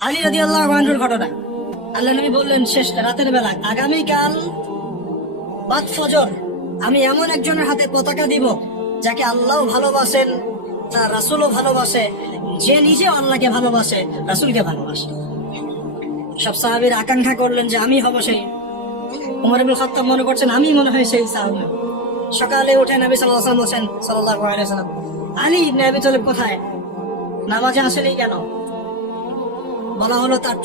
আলী রাদিয়াল্লাহু আনহুর ঘটনা। আল্লাহ নবী বললেন শেষ রাতের বেলা, আগামীকাল বাদ ফজর আমি এমন একজনের হাতে পতাকা দিব যাকে আল্লাহ ভালোবাসেন, তার রাসূলও ভালোবাসে, যে নিজে আল্লাহকে ভালোবাসে, রাসূলকে ভালোবাসে। সব সাহাবীরা আকাঙ্ক্ষা করলেন যে আমি হব সেই। ওমর ইবনে খাত্তাব মনে করছেন আমি মনে হয় সেই সাহাবী। সকালে উঠে নবী সাল্লাল্লাহু আলাইহি ওয়াসাল্লাম সাল্লাল্লাহু আলাইহি ওয়াসাল্লাম, আলী ইবনে আবি তালিব কোথায়? নামাজে আসেনি কেন? বলা হলো তার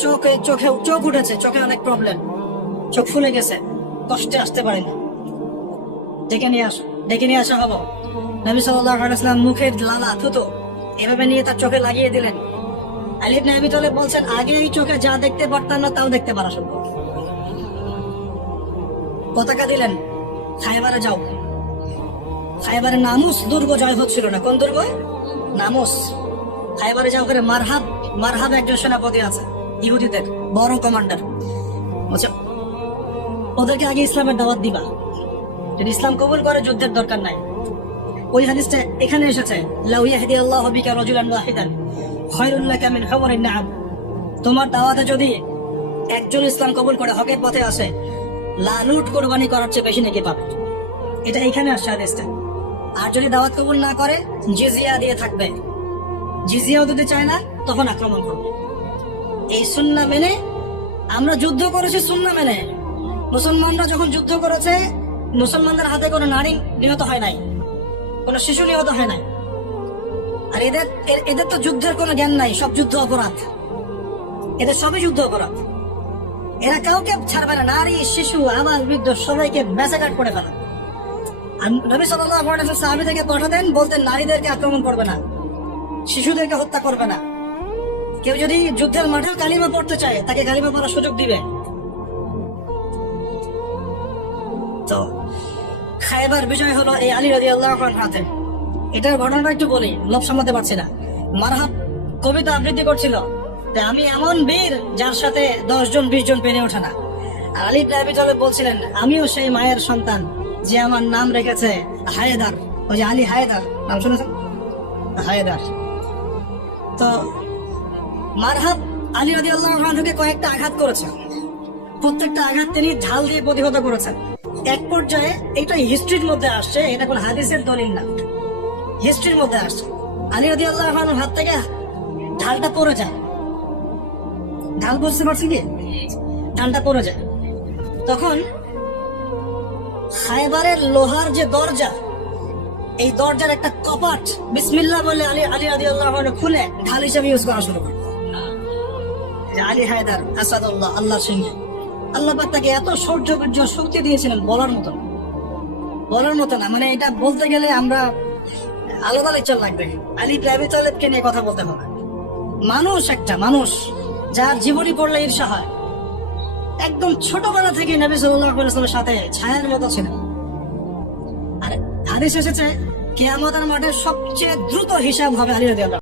চোখ উঠেছে, চোখে অনেক প্রবলেম, চোখ ফুলে গেছে, কষ্টে আসতে পারেনি। ডেকে নিয়ে আসা হবো। নবী সাল্লাল্লাহু আলাইহি ওয়াসাল্লাম মুখের লালা থুতু এভাবে নিয়ে তার চোখে লাগিয়ে দিলেন। আলী ইবনে আবি তালিব বলছেন আগে এই চোখে যা দেখতে পারতাম না তাও দেখতে পারা সম্ভব। পতাকা দিলেন, খায়বারে যাও। খায়বারে নামুস দুর্গ জয় হচ্ছিল না। কোন দুর্গ? নামুস। খায়বারে যাও করে মারহাব একজন সেনাপতি আছে ইহুদিদের বড় কমান্ডার। আচ্ছা, ওদেরকে আগে ইসলামের দাওয়াত দিবা, যদি ইসলাম কবুল করে যুদ্ধের দরকার নাই। ওই হাদিসটা এখানে এসেছে, লাউ ইয়াহদিয়াল্লাহু বিকা রাজুলান ওয়াহিদান খায়রুল লাকা মিন হুমুরিন নাআম। তোমার দাওয়াতে যদি একজন ইসলাম কবুল করে হকের পথে আসে, লালুট কুরবানি করার চেয়ে বেশি নাকি পাবে। এটা এখানে আসছে হাদিসটা। আর যদি দাওয়াত কবুল না করে জিজিয়া দিয়ে থাকবে, জিজিয়াও দিতে চায় না, তখন আক্রমণ করবে। এই সুন্নাহ মেনে আমরা যুদ্ধ করেছি। সুন্নাহ মেনে মুসলমানরা যখন যুদ্ধ করেছে, মুসলমানদের হাতে কোনো নারী নিহত হয় নাই, কোনো শিশু নিহত হয় নাই। আর এদের তো যুদ্ধের কোনো জ্ঞান নাই, সব যুদ্ধ অপরাধ, এদের সবই যুদ্ধ অপরাধ। এরা কাউকে ছাড়বে না, নারী শিশু আবাল বৃদ্ধ সবাইকে ম্যাসাকার করে ফেলা। আর নবী সাল্লাল্লাহু আলাইহি ওয়াসাল্লাম সাহাবীদেরকে পাঠাতেন, বলতেন নারীদেরকে আক্রমণ করবে না, শিশুদেরকে হত্যা করবে না। কেউ যদি যুদ্ধের মাঠেও কালিমা পড়তে চায় তাকে কালিমা পড়ার সুযোগ দিবে। তো খায়বার বিজয় হলো এই আলী রাদিয়াল্লাহু আনহুর হাতে। এটার ঘটনাটা একটু বলি, লোভ সামলাতে পারছি না। মারহাব কবিতা আবৃত্তি করছিল যে আমি এমন বীর যার সাথে 10 জন 20 জন পেরে ওঠে না। আর আলী ইবনে আবি তালিব বলছিলেন আমিও সেই মায়ের সন্তান যে আমার নাম রেখেছে হায়দার। ওই যে আলী হায়দার নাম শুনেছেন? হায়দার। তো মারহাব আলী রাদিয়াল্লাহু আনহুকে কয়েকটা আঘাত করেছে, প্রত্যেকটা আঘাত তিনি ঢাল দিয়ে প্রতিহত করেছেন। এক পর্যায়ে এটা হিস্ট্রির মধ্যে আসছে, এটা কোন হাদিসের দলিল না, হিস্ট্রির মধ্যে আসছে। আলী রাদিয়াল্লাহু আনহুর হাত থেকে ঢালটা পড়ে যায়। ঢাল বুঝতে পারছি কি? ঢালটা পড়ে যায়। তখন খায়বারের লোহার যে দরজা, এই দরজার একটা কপাট বিসমিল্লাহ বলে আলী রাদিয়াল্লাহু আনহু খুলে ঢাল হিসেবে ইউজ করা শুরু করে। আলী হায়দার আসাদুল্লাহ, আল্লাহর সিংহ। আল্লাহ পাক তাকে এত শৌর্য শক্তি দিয়েছিলেন বলার মতো না। মানে এটা বলতে গেলে আমরা আলাদা লেকচার লাগবে। আলী ইবনে আবি তালিবকে নিয়ে কথা বলতে হবে। মানুষ যার জীবনী পড়লে ঈর্ষা হয়। একদম ছোটবেলা থেকে নবী সাল্লাল্লাহু আলাইহি ওয়াসাল্লামের সাথে ছায়ার মতো ছিলেন। আর হাদিস এসেছে কিয়ামতের মাঠে সবচেয়ে দ্রুত হিসাব হবে আলী রাদিয়াল্লাহু আনহু।